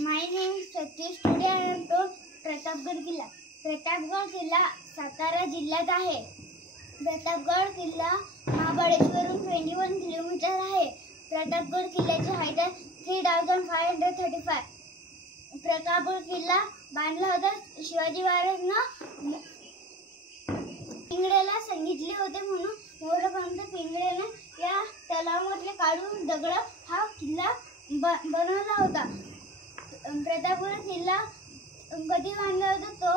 My name is Satish. Today I am to Pratapgad किल्ला. प्रतापगड किल्ला सातारा जिल्ह्यात आहे. प्रतापगड किल्ला महाबळेश्वरहून 21 किलोमीटर आहे. प्रतापगड किल्ल्याची हाईट आहे 3535. प्रतापगड किल्ला बांधला होता शिवाजी महाराजांना पिंगळेला सांगितले होते म्हणून मोरपंत पिंगळेने या तलावामधले काढून दगड हा किल्ला बनवला होता. प्रतापगड किल्ला कधी बांधला होता तो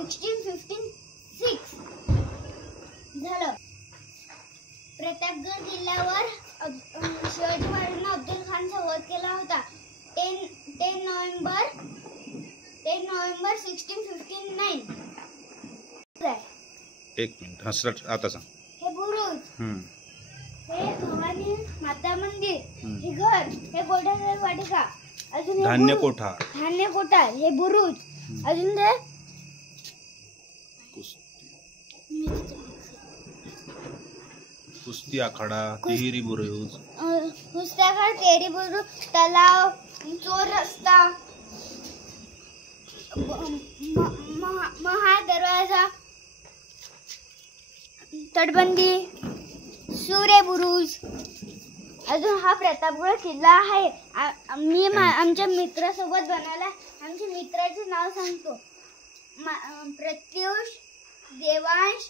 1656 झालं. प्रतापगड किल्ल्यावर शिवाजी महाराजांना अफजल खानचा वध केला होता 10 नोव्हेंबर 1659. एक मिनिट हसरट आता सांग. हे बुरुज, हे भवानी माता मंदिर, हे घर, हे गोठा वाटिका, अजून धान्य कोठा, हे बुरुज, अजून ते कुस्ती आखाडा, तिहेरी बुरुज, कुस्ती आखाडा, तिहेरी बुरुज, तलाव, चोर रस्ता, महाल दरवाजा, तटबंदी, सूर्य बुरुज. अजून हा प्रतापगड किल्ला आहे. मी आमच्या मित्रासोबत बनवला. आमच्या मित्राचे नाव सांगतो. प्रत्युष, देवांश,